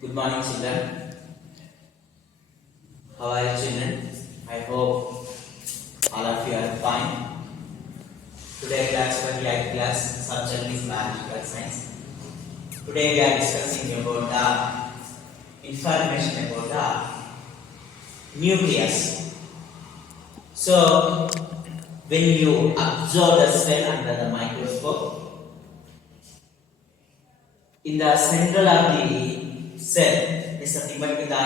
Good morning, children. How are you, children? I hope all of you are fine. Today, class for the I class subject is biological science. Today, we are discussing about the information about the nucleus. So, when you observe the cell under the microscope, in the center of the cell, is nothing but in the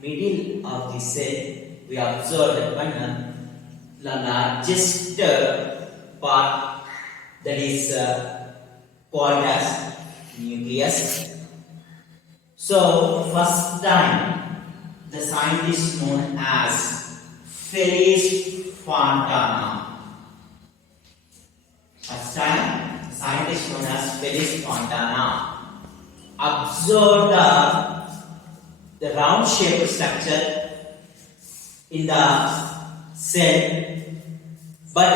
middle of the cell, we observe that the largest part that is called as nucleus. So, first time the scientist known as Felix Fontana. First time the scientist known as Felix Fontana observed the round shaped structure in the cell, but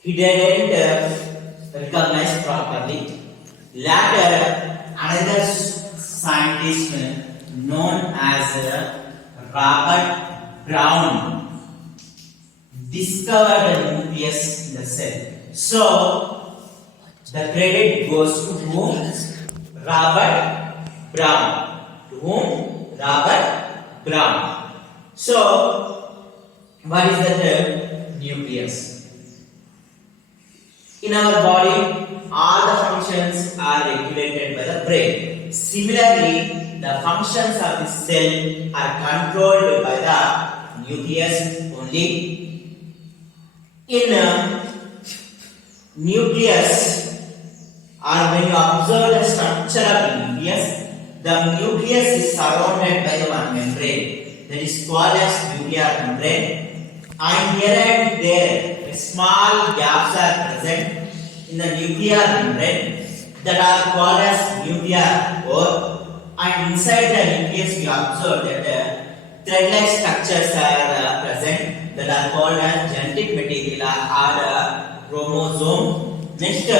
he didn't recognize properly. Later, another scientist known as Robert Brown discovered the nucleus in the cell. So, the credit goes to whom? Robert Brown. To whom? Robert Brown. So, what is the term nucleus? In our body, all the functions are regulated by the brain. Similarly, the functions of the cell are controlled by the nucleus only. In nucleus, or when you observe the structure of the nucleus is surrounded by one membrane that is called as nuclear membrane, and here and there small gaps are present in the nuclear membrane that are called as nuclear core, and inside the nucleus we observe that thread-like structures are present that are called as genetic material or chromosome. Next,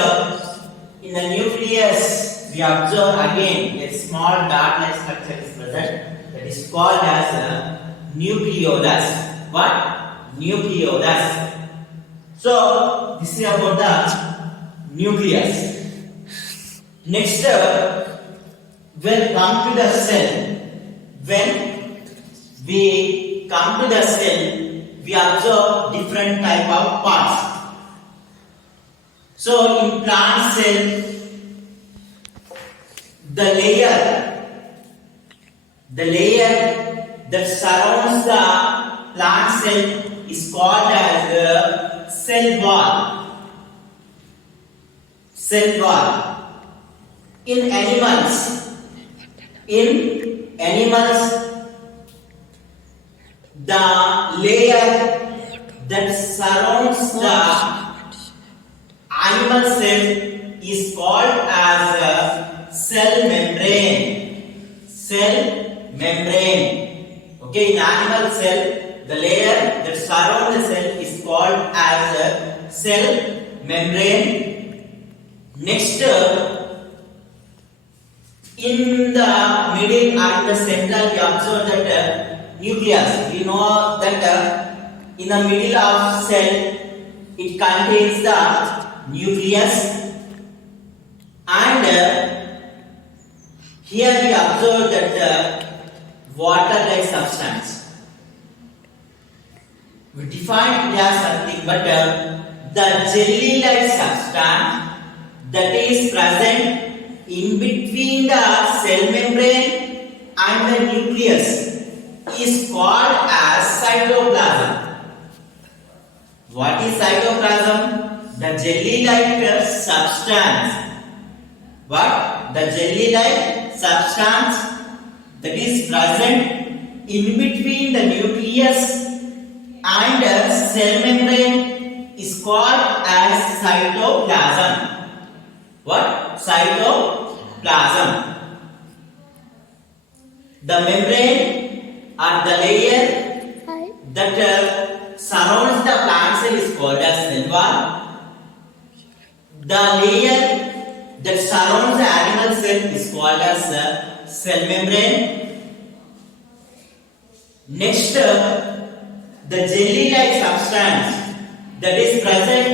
in the nucleus, we observe again a small dot-like structure is present that is called as nucleolus. What? Nucleolus. So, this is about the nucleus. Next, when come to the cell, when we come to the cell, we observe different type of parts. So, in plant cell, the layer that surrounds the plant cell is called as the cell wall. Cell wall. In animals, the layer that surrounds the animal cell is called as cell membrane. Cell membrane. Okay, in animal cell, the layer that surrounds the cell is called as cell membrane. Next, in the middle and the center, we observe that nucleus. We know that in the middle of cell, it contains the nucleus, and here we observe that water-like substance. We define it as something, but the jelly-like substance that is present in between the cell membrane and the nucleus is called as cytoplasm. What is cytoplasm? The jelly-like substance. What? The jelly-like substance that is present in between the nucleus and the cell membrane is called as cytoplasm. What? Cytoplasm. The membrane or the layer that surrounds the plant cell is called as cell wall. The layer that surrounds the animal cell cell is called as cell membrane. Next, the jelly-like substance that is present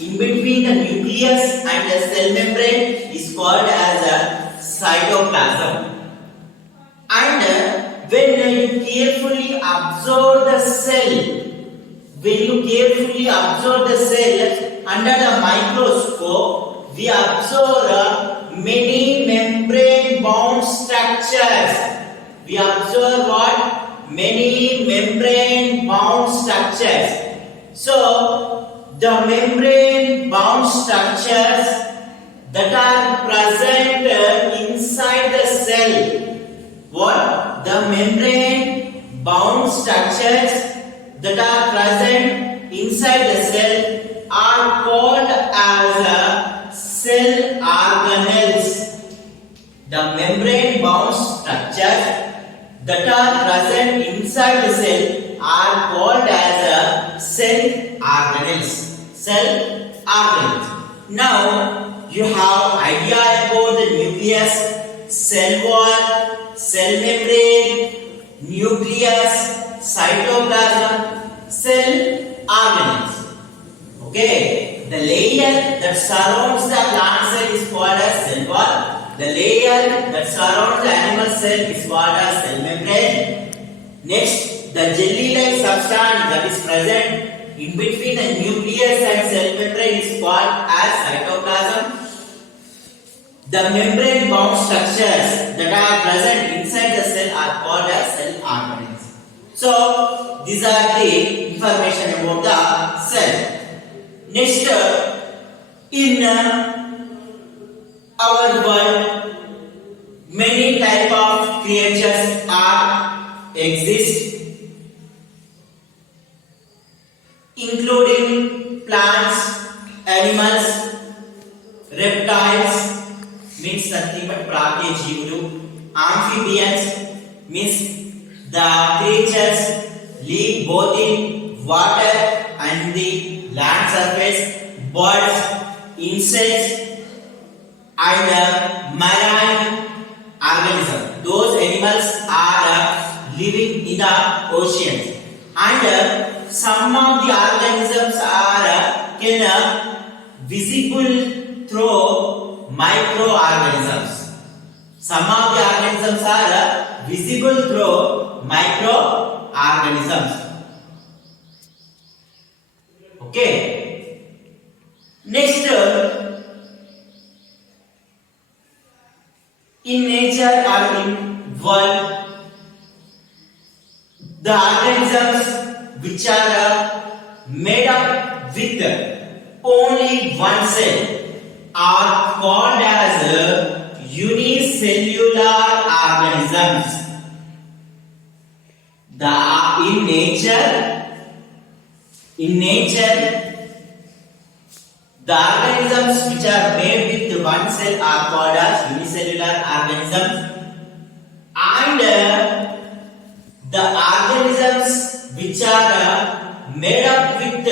in between the nucleus and the cell membrane is called as a cytoplasm. And when you carefully observe the cell, under the microscope, we observe many membrane-bound structures. We observe what? Many membrane-bound structures. So, the membrane-bound structures that are present inside the cell. What? The membrane-bound structures that are present inside the cell are called as cell organelles. The membrane-bound structures that are present inside the cell are called as cell organelles. Cell organelles. Now you have idea about the nucleus, cell wall, cell membrane, nucleus, cytoplasm, cell organelles. Okay, the layer that surrounds the plant cell is called as cell wall. The layer that surrounds the animal cell is called as cell membrane. Next, the jelly-like substance that is present in between the nucleus and cell membrane is called as cytoplasm. The membrane-bound structures that are present inside the cell are called as cell organelles. So, these are the information about the cell. Next, in our world, many type of creatures exist, including plants, animals, reptiles, means nothing but prakya jeevulu, amphibians, means the creatures live both in water and the land surface, birds, insects, and marine organisms. Those animals are living in the oceans, and some of the organisms are visible through microorganisms. Some of the organisms are visible through microorganisms. Okay. Next, in nature or in world, the organisms which are made up with only one cell are called as unicellular organisms. In nature, the organisms which are made with one cell are called as unicellular organisms, and the organisms which are made up with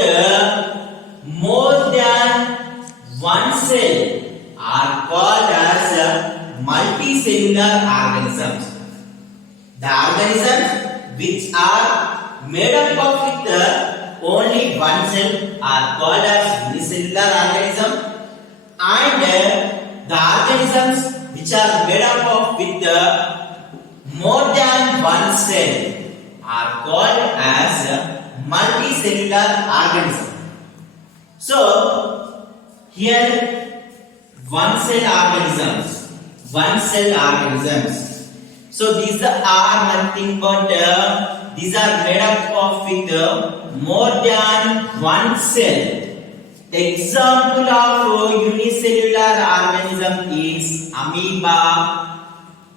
more than one cell are called as multicellular organisms. The organisms which are made up with only one cell are called as unicellular organism, and the organisms which are made up with more than one cell are called as multicellular organism. So here one cell organisms. So these are nothing but these are made up with more than one cell. Example of unicellular organism is amoeba,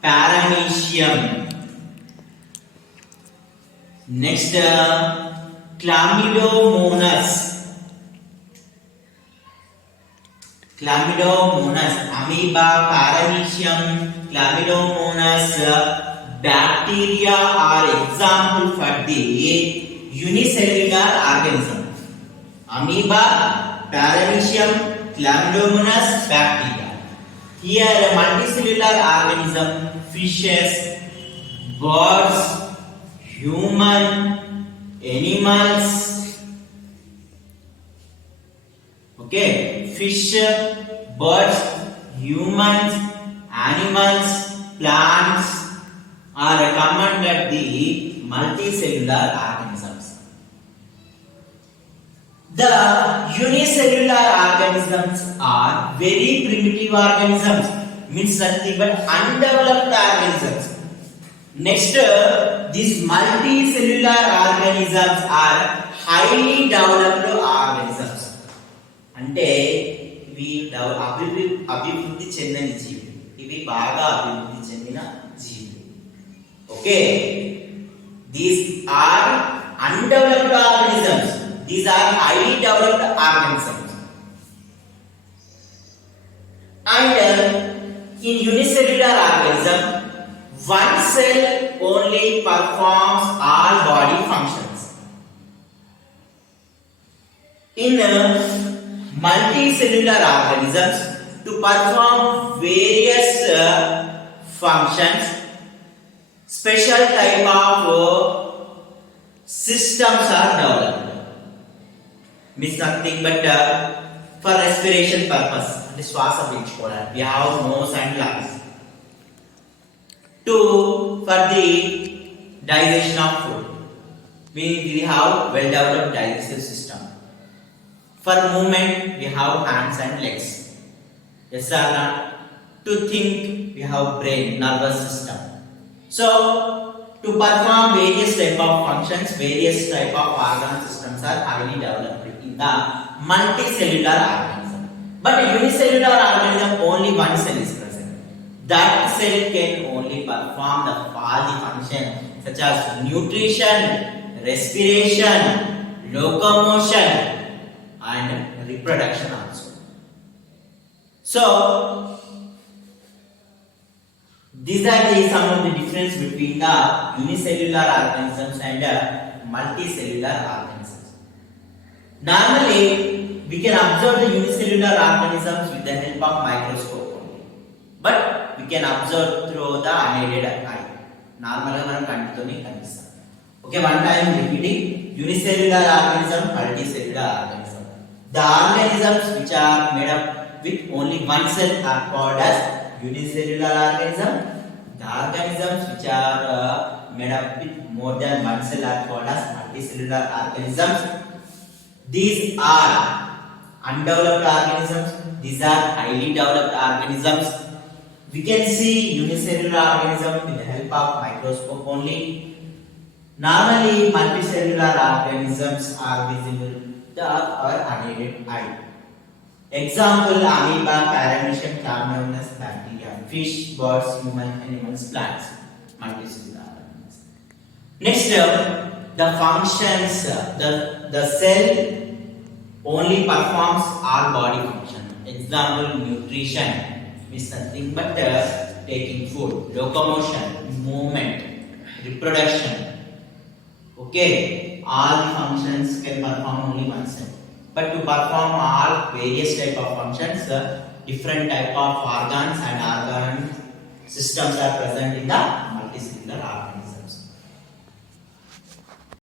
paramecium. Next, chlamydomonas, amoeba, paramecium, chlamydomonas, bacteria are example for the unicellular organism. Amoeba, paramecium, chlamydomonas, bacteria. Here, multicellular organism, fishes, birds, human, animals. Okay, fish, birds, humans, animals, plants are common at the multicellular organisms. The unicellular organisms are very primitive organisms, means nothing but undeveloped organisms. Next, these multicellular organisms are highly developed organisms. అంటే ఇవి అభివృద్ధి చెందిన జీవి, ఇవి బాగా అభివృద్ధి చెందిన జీవి. Okay, these are undeveloped organisms. These are highly developed organisms. And in unicellular organism, one cell only performs all body functions. In multicellular organisms, to perform various functions, special type of systems are developed. Means nothing but for respiration purpose, అంటే శ్వాస పీల్చుకోవడానికి we have nose and lungs. For the digestion of food, we have well developed digestive system. For movement, we have hands and legs. Yes or not? To think, we have brain, nervous system. So to perform various type of functions, various type of organ systems are highly developed in the multicellular organism. But unicellular organism, only one cell is present. That cell can only perform the all the functions such as nutrition, respiration, locomotion, and reproduction also. So these are some of the difference between the unicellular organisms and multicellular organisms. Normally, we can observe the unicellular organisms with the help of microscope only, but we can observe through the unaided eye. Normally, మనం కంటితోనే కనిపిస్తాం. Okay, one time repeating: unicellular organism, multicellular organism. The organisms which are made up with only one cell are called as unicellular organism. The organisms which are made up with more than one cell are called as multicellular organisms. These are undeveloped organisms. These are highly developed organisms. We can see unicellular organism with the help of microscope only. Normally, multicellular organisms are visible with our unaided eye. Example: amoeba, paramecium, chlamydomonas, bacteria, fish, birds, human, animals, plants, multicellular organisms. Next, the functions. The cell only performs all body function. Example: nutrition is nothing but taking food, locomotion, movement, reproduction. Okay, all the functions can perform only one cell. But to perform all various type of functions, different type of organs and organ systems are present in the multicellular organism.